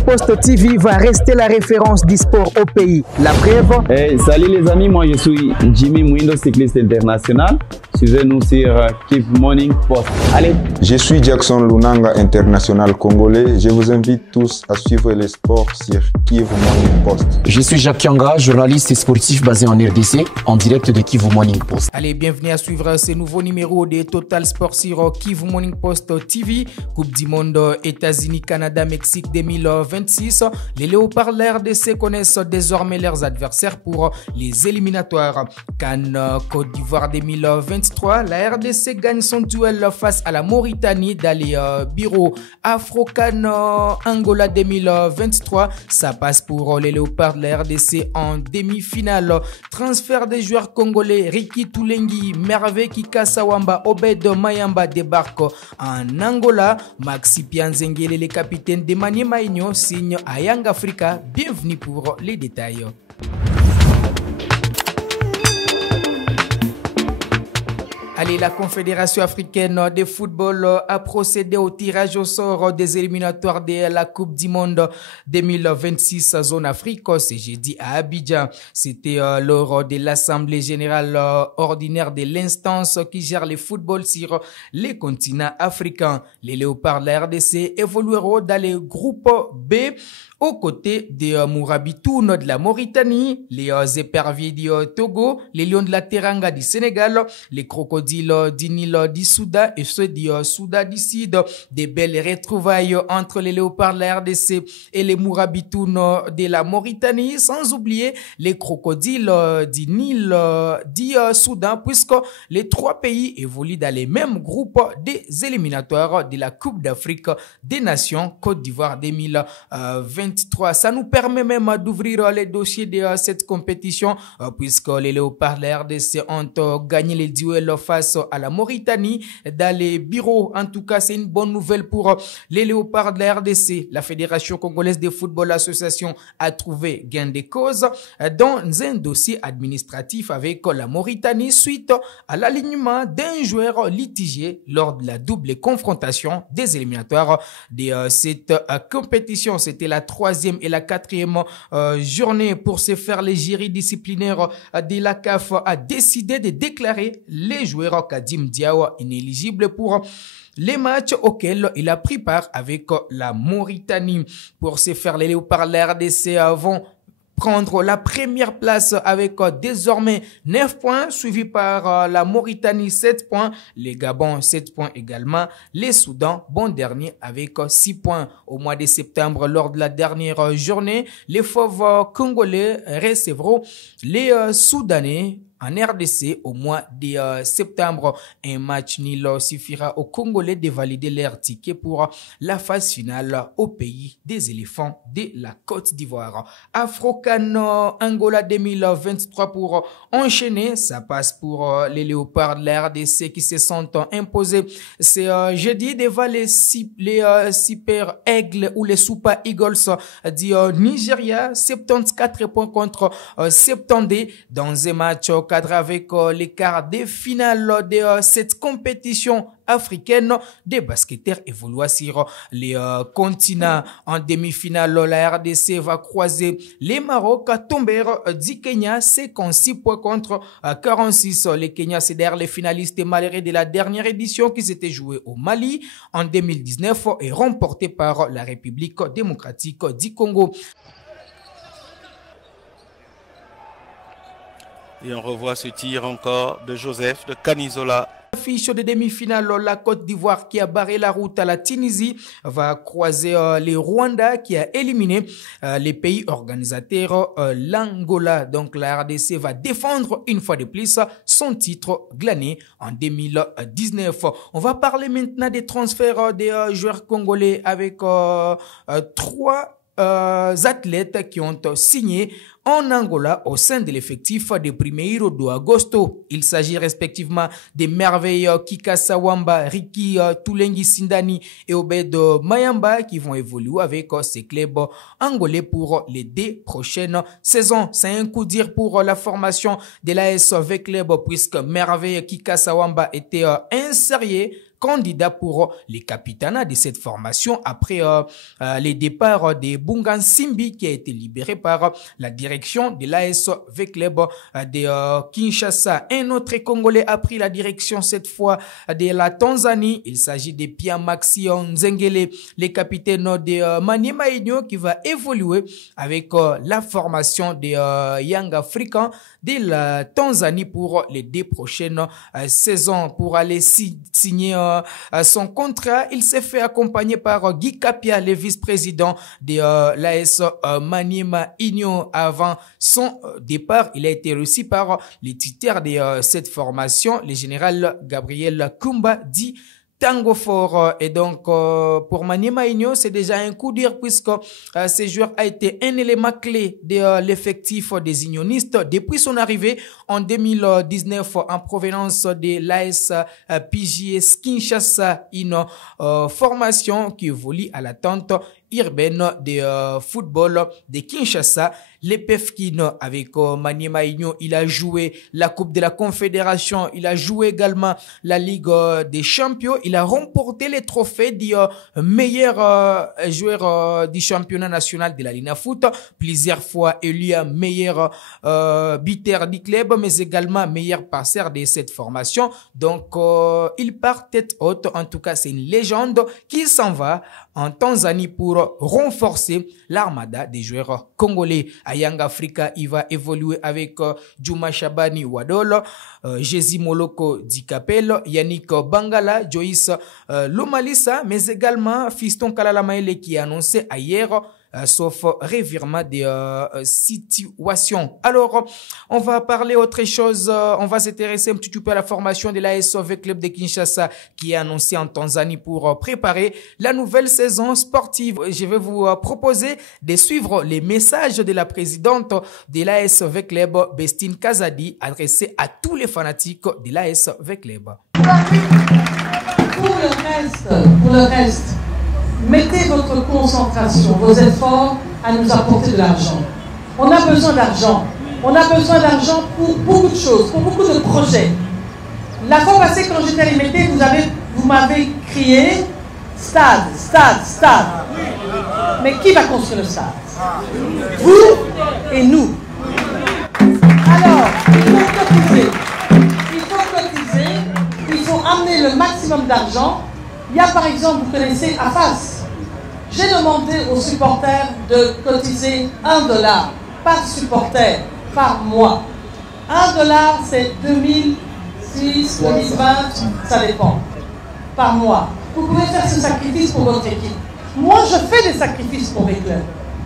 Morning Post TV va rester la référence du sport au pays. La preuve. Hey, salut les amis, moi je suis Jimmy Mwindo, cycliste international. Suivez-nous sur Kivu Morning Post. Allez. Je suis Jackson Lunanga, international congolais. Je vous invite tous à suivre les sports sur Kivu Morning Post. Je suis Jacques Kianga, journaliste et sportif basé en RDC, en direct de Kivu Morning Post. Allez, bienvenue à suivre ce nouveau numéro de Total Sport sur Kivu Morning Post TV. Coupe du monde États-Unis, Canada, Mexique 2026. Les léopards de la RDC connaissent désormais leurs adversaires pour les éliminatoires. Cannes, Côte d'Ivoire 2023. La RDC gagne son duel face à la Mauritanie dans les bureaux Afro-Can Angola 2023. Ça passe pour les léopards de la RDC en demi-finale. Transfert des joueurs congolais. Ricky Toulengi, Merve Kikasawamba, Obed Mayamba débarquent en Angola. Maxi Pianzengele, les capitaines de Mani Maïnio, signe à Young Africa. Bienvenue pour les détails. Allez, la Confédération africaine de football a procédé au tirage au sort des éliminatoires de la Coupe du monde 2026 zone Afrique. C'est jeudi à Abidjan. C'était lors de l'Assemblée générale ordinaire de l'instance qui gère le football sur les continents africains. Les léopards de la RDC évolueront dans le groupe B aux côtés des Mourabitoun de la Mauritanie, les éperviers du Togo, les lions de la Teranga du Sénégal, les crocodiles du Nil du Soudan et ceux du Soudan du Sud. Des belles retrouvailles entre les léopards de la RDC et les Mourabitoun de la Mauritanie, sans oublier les crocodiles du Nil du Soudan, puisque les trois pays évoluent dans les mêmes groupes des éliminatoires de la Coupe d'Afrique des Nations Côte d'Ivoire 2023. Ça nous permet même d'ouvrir les dossiers de cette compétition puisque les léopards de la RDC ont gagné les duels face à la Mauritanie dans les bureaux. En tout cas, c'est une bonne nouvelle pour les léopards de la RDC. La Fédération congolaise de football association a trouvé gain de cause dans un dossier administratif avec la Mauritanie suite à l'alignement d'un joueur litigé lors de la double confrontation des éliminatoires de cette compétition. C'était la troisième et la quatrième journée. Pour ce faire, les jurys disciplinaires de la CAF a décidé de déclarer les joueurs Kadim Diawa inéligibles pour les matchs auxquels il a pris part avec la Mauritanie. Pour ce faire, les léopards de la RDC vont prendre la première place avec désormais 9 points, suivi par la Mauritanie 7 points, les Gabon 7 points également, les Soudans bon dernier avec 6 points. Au mois de septembre, lors de la dernière journée, les fauves congolais recevront les Soudanais en RDC au mois de septembre. Un match nul suffira aux Congolais de valider leur ticket pour la phase finale au pays des éléphants de la Côte d'Ivoire. Afro-Can Angola 2023 pour enchaîner. Ça passe pour les léopards de la RDC qui se sont imposés. C'est jeudi devant les Super Aigles ou les Super Eagles du Nigeria. 74 points contre 70 dans un match cadre avec les quarts de finale de cette compétition africaine. Des basketteurs évoluant sur les continents. En demi-finale, la RDC va croiser les Maroc. Tomber du Kenya, 56 points contre 46. Les Kenyans, c'est derrière les finalistes malheureux de la dernière édition qui s'était jouée au Mali en 2019 et remporté par la République démocratique du Congo. Et on revoit ce tir encore de Joseph de Canizola. Affiche de demi-finale, la Côte d'Ivoire qui a barré la route à la Tunisie va croiser les Rwanda qui a éliminé les pays organisateurs, l'Angola. Donc la RDC va défendre une fois de plus son titre glané en 2019. On va parler maintenant des transferts des joueurs congolais avec 3 athlètes qui ont signé en Angola au sein de l'effectif de Primeiro do Agosto. Il s'agit respectivement des merveilles Kikasawamba, Ricky Toulengi Sindani et Obed Mayamba qui vont évoluer avec ces clubs angolais pour les 2 prochaines saisons. C'est un coup dur pour la formation de l'AS V Club puisque merveille Kikasawamba était inséré candidat pour les capitanats de cette formation après les départs de Bungan Simbi qui a été libéré par la direction de l'AS V-Club de Kinshasa. Un autre Congolais a pris la direction cette fois de la Tanzanie. Il s'agit de Pierre Maxi Nzengele, le capitaine de Maniema Union qui va évoluer avec la formation de Young Africans de la Tanzanie pour les 2 prochaines saisons. Pour aller signer son contrat, il s'est fait accompagner par Guy Kapia, le vice-président de l'AS Maniema Union. Avant son départ, il a été reçu par les titulaires de cette formation, le général Gabriel Kumba dit Tango Fort. Et donc, pour Maniema Union, c'est déjà un coup dur puisque ce joueur a été un élément clé de l'effectif des unionistes depuis son arrivée en 2019 en provenance de l'AS PJS Kinshasa, une formation qui évolue à l'attente urbaine de football de Kinshasa. L'EPFKIN avec Maniema Union, il a joué la Coupe de la Confédération, il a joué également la Ligue des Champions, il a remporté les trophées du meilleur joueur du championnat national de la Lina Foot, plusieurs fois élu meilleur buteur du club, mais également meilleur passeur de cette formation. Donc, il part tête haute. En tout cas, c'est une légende qui s'en va en Tanzanie pour renforcer l'armada des joueurs congolais. À Young Africa, il va évoluer avec Juma Shabani Wadolo, Jési Moloko Dikapel, Yannick Bangala, Joyce Lomalisa, mais également Fiston Kalala-Maele qui a annoncé hier sauf revirement des situations. Alors, on va parler autre chose. On va s'intéresser un petit peu à la formation de l'AS V-Club de Kinshasa qui est annoncée en Tanzanie pour préparer la nouvelle saison sportive. Je vais vous proposer de suivre les messages de la présidente de l'AS V-Club, Bestine Kazadi, adressés à tous les fanatiques de l'AS V-Club. Pour le reste, mettez votre concentration, vos efforts à nous apporter de l'argent. On a besoin d'argent. On a besoin d'argent pour beaucoup de choses, pour beaucoup de projets. La fois passée, quand j'étais à l'IMT, vous m'avez crié stade, stade, stade. Mais qui va construire le stade? Vous et nous. Alors, il faut cotiser, il faut amener le maximum d'argent. Il y a par exemple, vous connaissez AFAS. J'ai demandé aux supporters de cotiser $1 par supporter par mois. $1, c'est 2006, 2020, ça dépend, par mois. Vous pouvez faire ce sacrifice pour votre équipe. Moi, je fais des sacrifices pour mes clubs.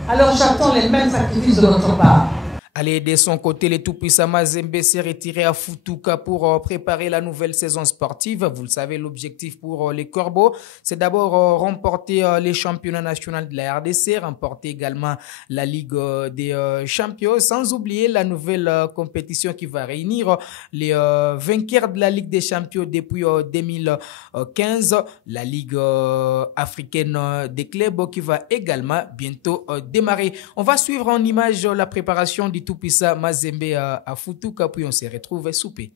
Alors j'attends les mêmes sacrifices de votre part. Allez, de son côté, le tout-puissant Mazembe s'est retiré à Futuka pour préparer la nouvelle saison sportive. Vous le savez, l'objectif pour les Corbeaux, c'est d'abord remporter les championnats nationaux de la RDC, remporter également la Ligue des Champions, sans oublier la nouvelle compétition qui va réunir les vainqueurs de la Ligue des Champions depuis 2015, la Ligue africaine des clubs qui va également bientôt démarrer. On va suivre en image la préparation du tout-puissant Mazembe à Futuka, puis on se retrouve souper.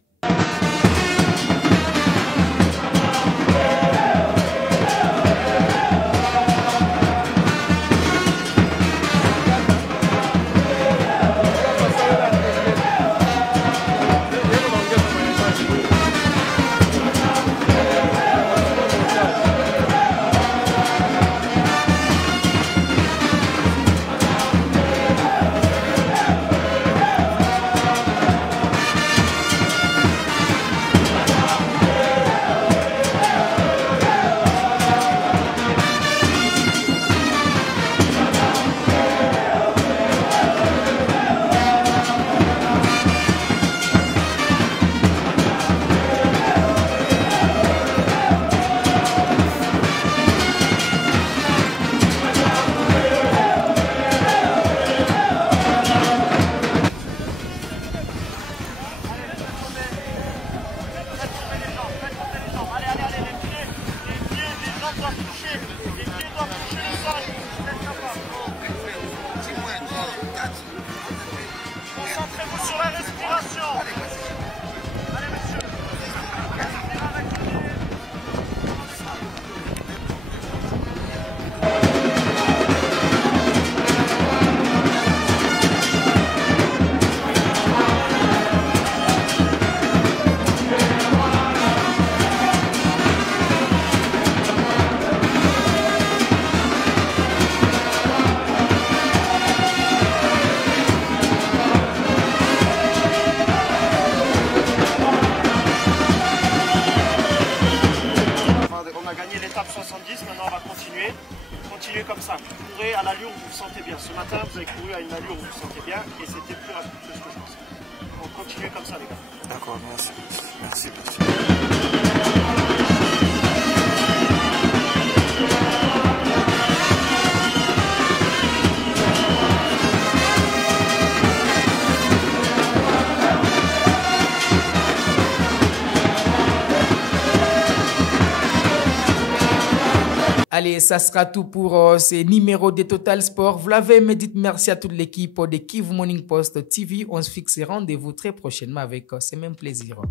courez à l'allure où vous vous sentez bien. Ce matin, vous avez couru à une allure où vous vous sentez bien et c'était plus rapide que ce que je pensais. Donc continuez comme ça, les gars. D'accord, merci. Merci. Allez, ça sera tout pour ces numéros de Total Sport. Vous l'avez dit, merci à toute l'équipe de Kivu Morning Post TV. On se fixe rendez-vous très prochainement avec ce même plaisir.